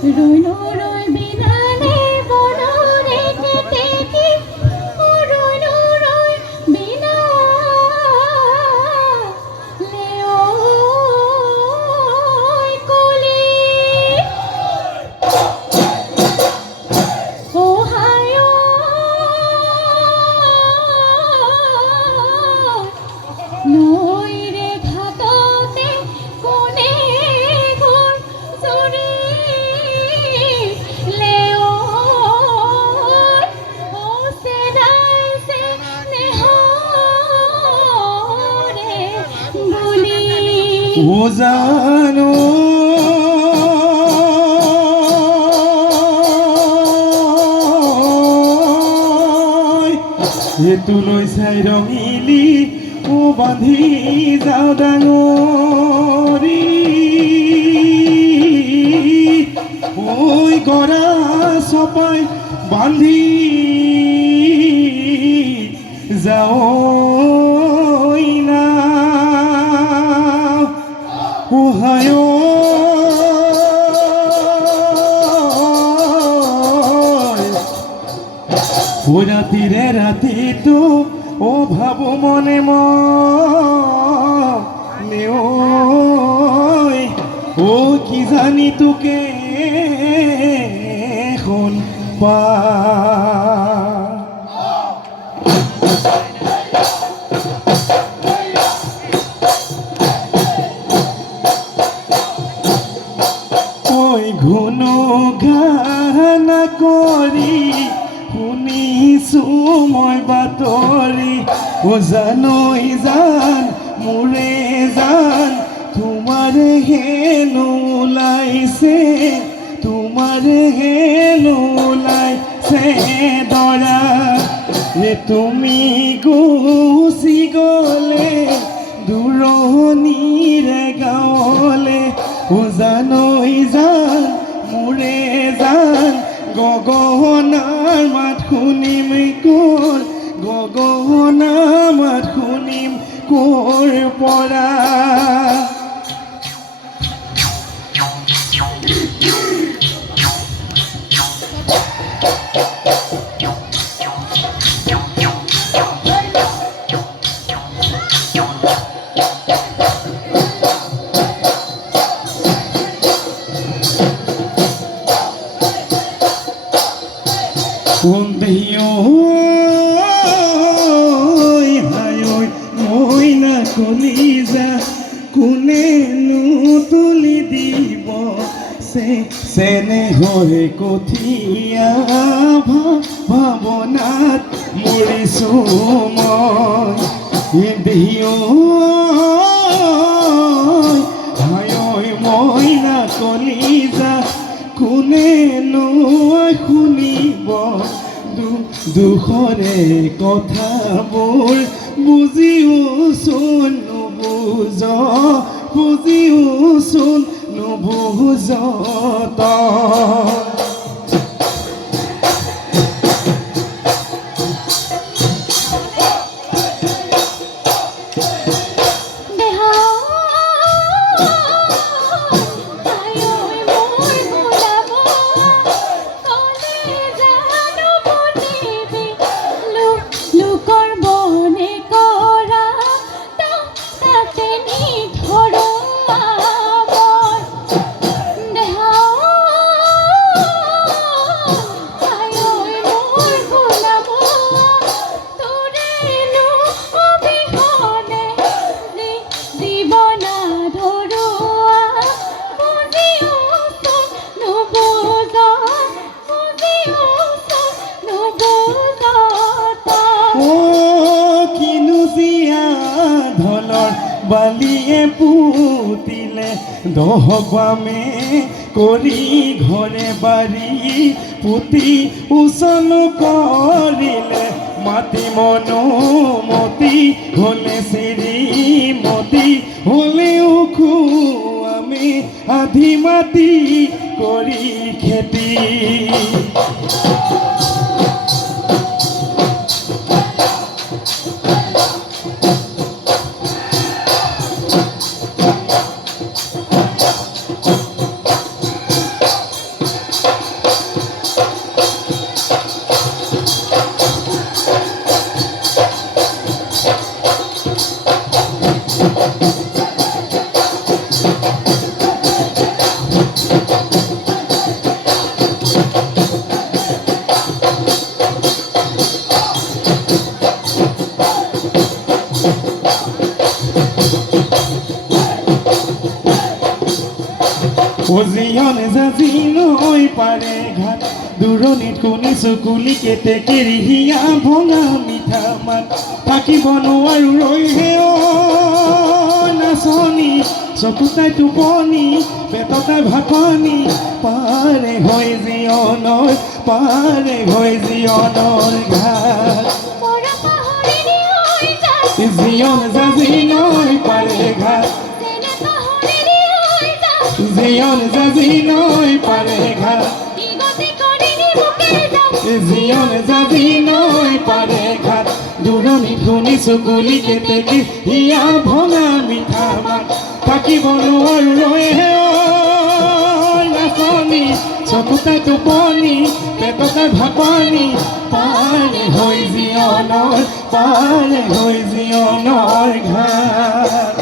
রইলো রই বিনানে বনরে কেটে কি রইলো রই বিনা লেও কলি ও হায় নই রে ঘাততে কোনে ঘর চুরি লেও ও সেদাইছে নেহ রে বলি ও জানো তুলৈ চাই ৰঙিলি ও বান্ধি যাওঁ ডাঙৰি ঐ গৰা চপাই বান্ধি যাওঁ না ওহায় রাতিরে রাতিটো ও ভাবো মনে মনে ও কি জানি তোকে এখন পা ওই ঘন গানা কৰি শুনিছো মই বাতৰি ও জানৈ জান মোৰে জান তোমাৰে হেনো ওলাইছে তোমাৰে হেনো ওলাইছে দৰা তুমি গুচি গ'লে দূৰণিৰে গাঁৱলে ও জানৈ জান মোৰে জান গগনাৰ মাত শুনিম ক'ৰ গগনাৰ মাত শুনিম ক'ৰ পৰা মইনা কলিজা কোনেনো তুলি দিব চেনে হৈ কঠীয়া ভাৱনাত মৰিছো মই মইনা কলিজা কোনেনো শুনিব দুখৰে কথাবোৰ বুজিওচোন নুবুজ বুজিওচোন নুবুজ বালিয়ে পুতিলে দহবামে কৰি ঘৰে বাৰী পুতি উচন কৰিলে মাটি মনোমতি হ'লে শ্ৰীমতী হ'লেও আমি আধি মাটি কৰি খেতি অজিয়ন জাজি নৈ পাৰে ঘাট দূৰণিত শুনিছো কুলি কেতেকেৰি হিয়া ভঙা মিঠা মাত থাকিব নোৱাৰো ৰৈ হে অ নাচনী চকুতাই টোপনি পেটতাই ভাতনি পাৰে হৈ জীৱনৰ ঘাট পৰা পাহৰিনি হৈ যায় জীৱন জাজি নৈ পাৰে ঘাট যেনে পাহৰিনি হৈ যায় জীৱন জাজি নৈ পাৰে ঘাট কি গতি কৰিনি বুকে যায় জীৱন জাজি নৈ পাৰে ঘাট দূৰণিত শুনিছো কুলি কেতেকী হিয়া ভঙা মিঠা মাত থাকিব নোৱাৰো ৰৈ হে অ নাচনী চকুতাই টোপনি পেটতাই ভাতনি পাৰে হৈ জীৱনৰ ঘাট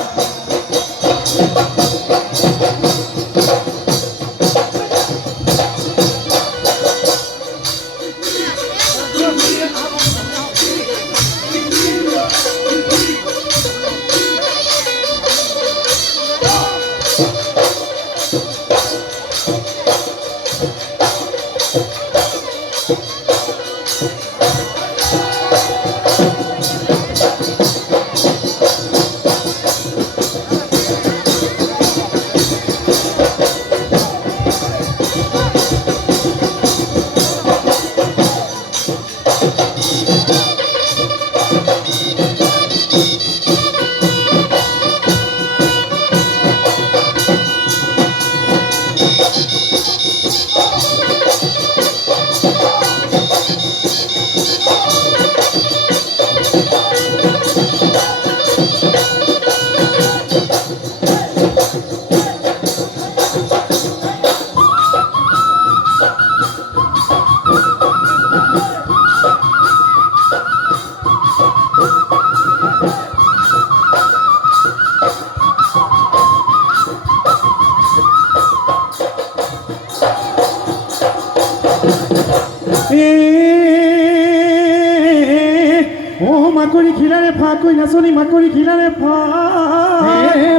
ও মাকৰি খিলাৰে ফাকৈ নাচনী মাকৰি খিলাৰে ফা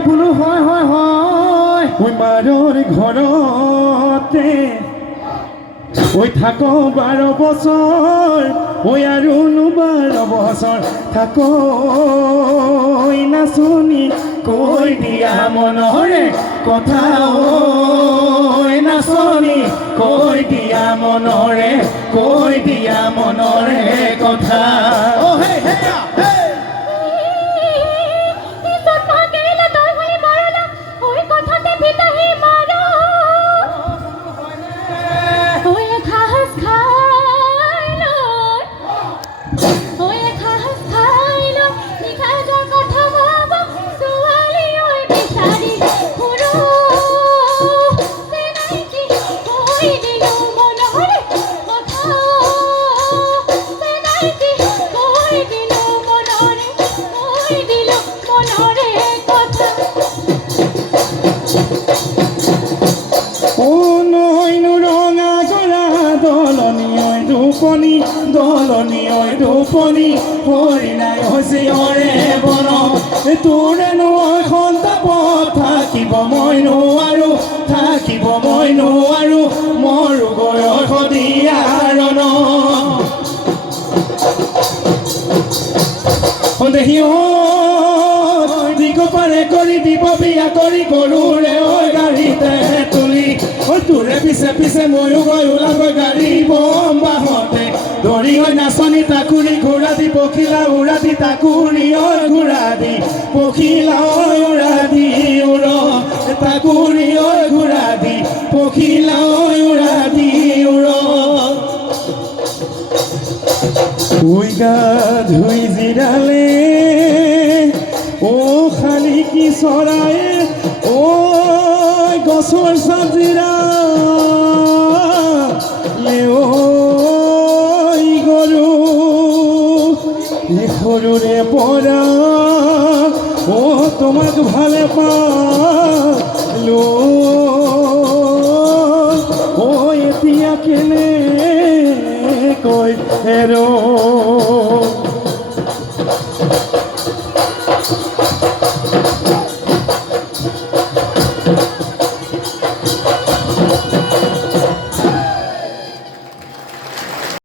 বোলো হয় ঐ মাৰৰ ঘৰতে ঐ থাক 12 বছৰ ঐ আৰু 12 বছৰ থাক ঐ নাচনী কৈ দিয়া মনৰে কথা ঐ নাচনী কৈ দিয়া মনৰে কথা অ হে হে পিছত ভাগিলে তই হৈ মৰলা হৈ কথাতে ভিতাহি মাৰ হৈ খাস খাই লৈ নিশা যোৱাৰ কথা ভাব ছোৱালী হৈ বিচাৰি ফুৰো চেনাইকি কৈ দিলো মনৰে কথা চেনাইকি কৈ দিলো মনৰে কথা ও নৈনো ৰঙা গৰা দলনি ঐ ৰূপনি হৰিণাই হৈছে অৰে বন তোৰে নৈ সন্তাপত থাকিব মই নোৱাৰো মৰো গৈ সদিয়াৰণ দিগ পাৰে কৰি দিব বিয়া কৰি গৰুৰে ঐ গাড়ীতে তুলি তোৰে পিছে ময়ো গৈ ওলাগৈ গাড়ী বম বাহতে ধৰি হৈ নাচনী তাকুৰি ঘোঁৰা দি পখিলা উৰা দি তাকুৰি ঐ ঘোঁৰা দি পখিলা ঐ উৰা দি উৰ তাকুৰি ঐ ঘোঁৰা দি পখিলা ঐ উৰা দি উৰ ঐ গা ধুই জিৰালে ও খালি কি চৰায়ে ঐ গছৰ চাজিৰা গৰু সৰুৰে পৰা ও তোমাক ভালে পালো ও এতিয়া কেনে কৈ হেৰ